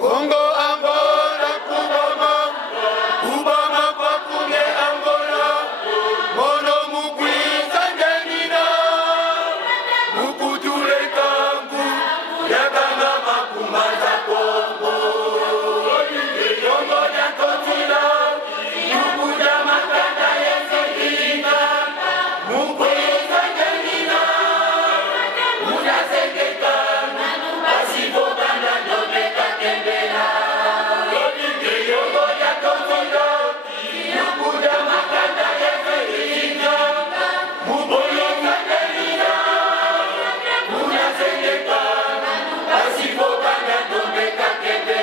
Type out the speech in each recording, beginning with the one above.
Congo Angola kubama kubama kwa kunge Angola mono mukwiza ngenina mukutule kangu yakanga makumaza Congo Congo ya kotila mukuja makanda yesekina mukwiza ngenina munasengeka basibokanda dobeka kembela Munasengeka, asibokanda dobeka kembela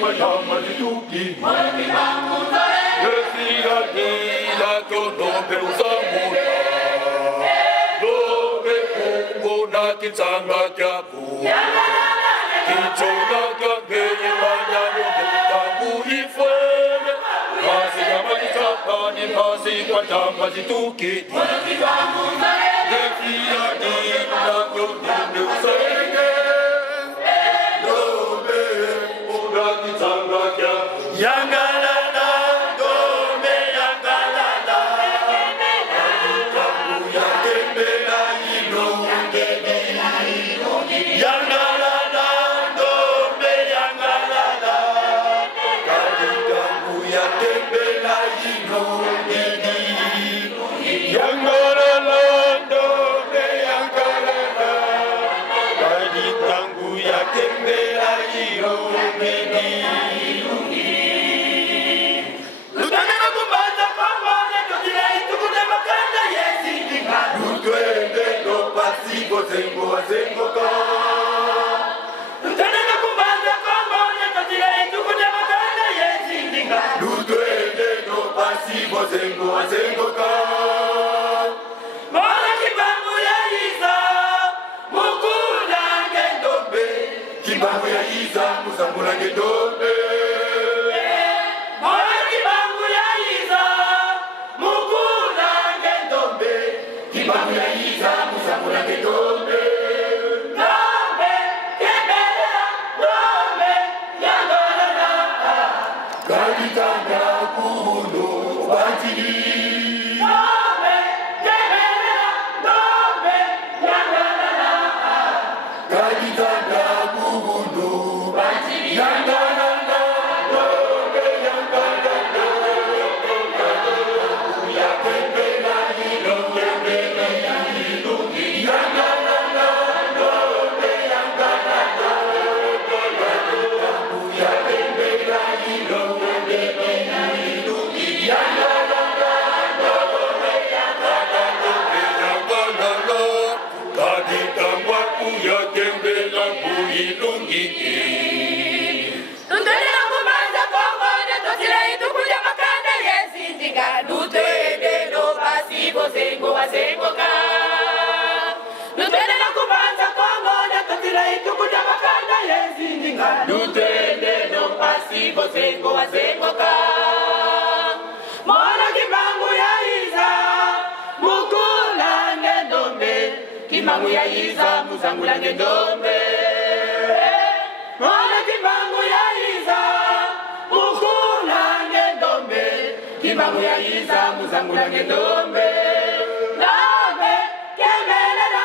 mashamba zituki Yesiga dila kyonombe usamuna Dobe kungo na kitsanga kyaku Kichona kangeye manyano Tangu ifwele Kasi kama kichapani Kasi kwa tamba zituki Yesiga dila kyonombe usamuna Yangalala, dome yangalala, kamu yakembela inongeni. Yangalala, dome yangalala, kamu yakembela inongeni. Yangalala, dome yangalala, kamu yakembela inongeni. Zengo zengo ka Tutana kumbaza kombo nekatira itukuja makanda yezindinga Lutwende no pasibo zengo zengo ka Mwana kibangu ya Iza Mukula ngendombe Kibangu ya Iza musambula ngendombe Mwana kibangu ya Iza Mukula ngendombe Kibangu ya Iza musambula ngendombe Kaditanga kuno batili Dome kebelela dome yangalala Kaditanga kuno batili yangalala dome yangalala Ya kembela hilo kembela hilo yangalala dome yangalala Ya kembela hilo Zengo zengo ka Nutende na kubanza Kongo na tatira itukuja makanda yezindinga Nutende no pasibo zengo zengo ka Mwana kimangu ya Iza Mukula ngendombe Kimangu ya Iza muzangula ngendombe Mwana kimangu ya Iza Mukula ngendombe Kimangu ya Iza muzangula ngendombe Yangalala,